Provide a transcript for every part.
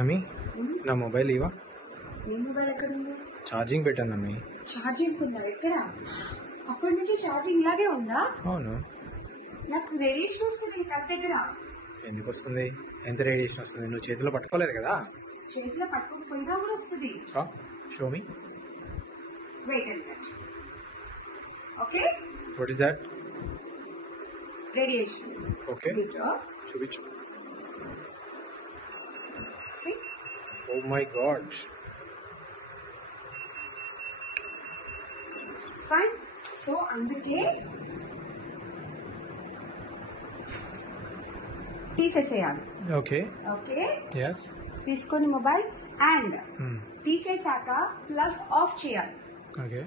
అమ్మి నా మొబైల్ ఇవా. నీ మొబైల్ ఎక్కడ ఉంది? ఛార్జింగ్ పెట్టాను అమ్మి. ఛార్జింగ్ ఉందా? ఎక్కడ? అప్పటి నుంచి ఛార్జింగ్ ఇలాగే ఉందా? అవును. నాకు రేడియేషన్ వస్తుంది తన దగ్గర. ఎందుకు వస్తుంది? ఎంత రేడియేషన్ వస్తుంది? నువ్వు చేతిలో పట్టుకోలేదు కదా. చేతిలో పట్టుకోకపోయినా కూడా వస్తుంది. Show me. Wait and that. Okay, what is that? Radiation. Okay, చూపించు. See? Oh my god. Fine. So అందుకే తీసేసేయాలి. ఓకే. Okay, yes. తీసుకొని మొబైల్ అండ్ తీసేసాక ప్లగ్ ఆఫ్ చేయాలి. ఓకే.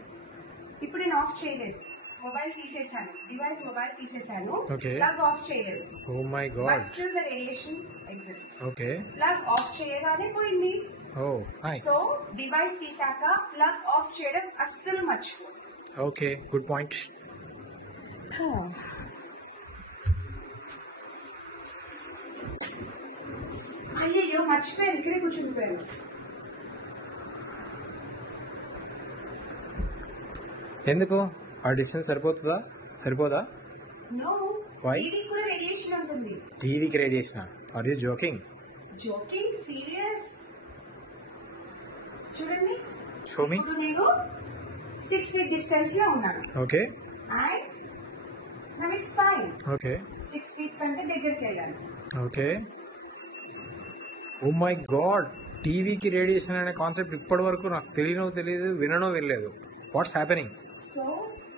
ఇప్పుడు నేను ఆఫ్ చేయలేదు, మొబైల్ తీసేసాను, డివైస్ మొబైల్ తీసేసాను, Okay. ప్లగ్ ఆఫ్ చేయలేదు. Oh my but god. Still the radiation exist. Okay. Plug off చేయగానే పోయింది. Oh, nice. సో డివైస్ తీసాక ప్లగ్ ఆఫ్ చేయడం అస్సలు మర్చిపో. Okay, good point. అయ్యో మర్చిపోయాను, ఇక్కడే కూర్చుండిపోయాను. ఎందుకు? ఆ డిస్టెన్స్ సరిపోతుందా? సరిపోదా? No, Why? టీవీ కూడా రేడియేషన్ ఉంటుంది. టీవీకి radiation? Are you joking? Joking, serious. చూడండి, షో మీ. ఇప్పుడు నేను 6 feet డిస్టెన్స్ లో ఉన్నాను okay. And now it's fine. Okay. 6 feet కంటే దగ్గరికి వెళ్ళాను. ఓకే. ఓ మై గాడ్, టీవీకి రేడియేషన్ అనే కాన్సెప్ట్ ఇప్పటి వరకు నాకు తెలియదు, విననో వినలేదు. What's happening? సో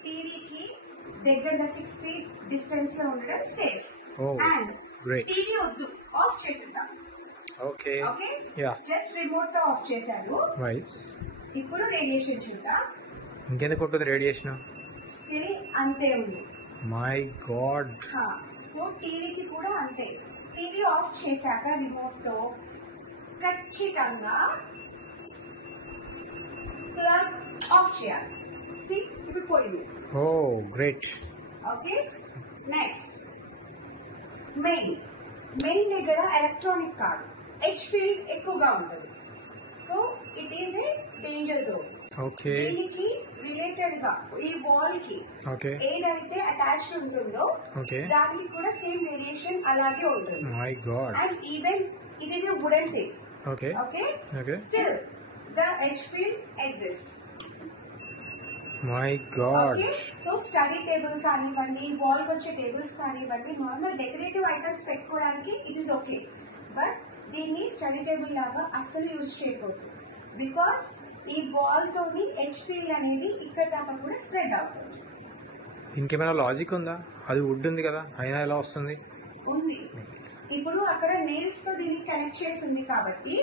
టీవీకి దగ్గరగా 6 feet డిస్టెన్స్ లో ఉండడం safe. Oh, and great. TV వద్దు, ఆఫ్ చేసేద్దాం. Okay. Okay, yeah. Just remote తో ఆఫ్ చేశాను. వైస్. ఇప్పుడు రేడియేషన్ చూద్దాం. ఇంకెందుకు ఉంటుంది రేడియేషన్? స్టిల్ అంతే ఉంది. My God. సో టీవీకి కూడా అంతే. టీవీ ఆఫ్ చేశాక రిమోట్ తో ఖచ్చితంగా ప్లగ్ ఆఫ్ చేయాలి. సి, ఇప్పుడు పోయింది. ఓ గ్రేట్. ఓకే, నెక్స్ట్ మెయిన్ దగ్గర ఎలక్ట్రానిక్ కాదు, హెచ్ ఫీల్డ్ ఎక్కువగా ఉంటుంది. So it is a danger zone. Okay. దీనికి రిలేటెడ్ గా ఈ వాల్ కి ఓకే. ఏదైతే అటాచ్డ్ ఉంటుందో ఓకే. దానికి కూడా సేమ్ రేడియేషన్ అలాగే ఉంటుంది. My God. And even it is a wooden thing. Okay. Okay, okay. Still the H field exists. My God. Okay, so study table కానివ్వండి, వాల్ వచ్చే టేబుల్స్ కానివ్వండి, నార్మల్ డెకరేటివ్ ఐటమ్స్ పెట్టుకోవడానికి it is okay. But దీన్ని study table లాగా అస్సలు use చేయకూడదు. Because ఈ wall తోని హెచ్ ఫీల్డ్ అనేది ఇక్కడ దాకా కూడా స్ప్రెడ్ అవుతుంది. ఇంకేమైనా లాజిక్ ఉందా? అది వుడ్ ఉంది కదా, అయినా ఎలా వస్తుంది? ఉంది. ఇప్పుడు అక్కడ నెయిల్స్ తో దీన్ని కనెక్ట్ చేస్తుంది కాబట్టి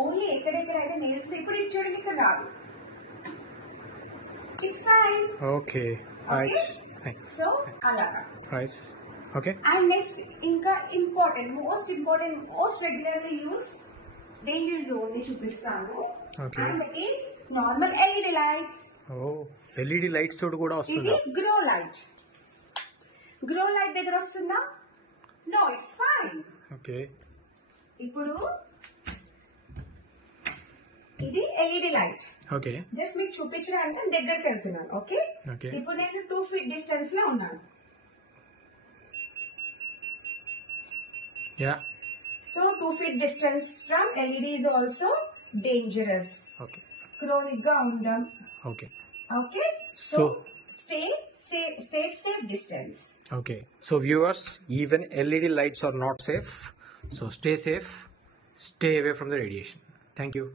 ఓన్లీ ఎక్కడెక్కడైతే నెయిల్స్ ఇప్పుడు ఇది చూడండి, ఇక్కడ రాదు. It's fine. Okay. Right. So అలాగా. రైట్. ఓకే. అండ్ నెక్స్ట్ ఇంకా most important most regularly use danger zone ని చూపిస్తాను. Okay. And that is normal LED lights. ఓ, ఎల్ఈడి లైట్స్ తోటి కూడా ఇది వస్తుందా? గ్రో లైట్ దగ్గర వస్తుందా? No, it's fine. ఓకే. ఇప్పుడు ఇది ఎల్ఈడి లైట్. ఓకే. జస్ట్ మీకు చూపించడానికి దగ్గరికి వెళ్తున్నాను. Okay, okay. ఇప్పుడు నేను 2 feet డిస్టెన్స్ లో ఉన్నాను. Yeah. So 2 feet distance from LED is also dangerous. Okay. Chronic గా ఉండడం. Okay. Okay, so stay safe distance. Okay, so viewers, even LED lights are not safe. So stay safe, stay away from the radiation. Thank you.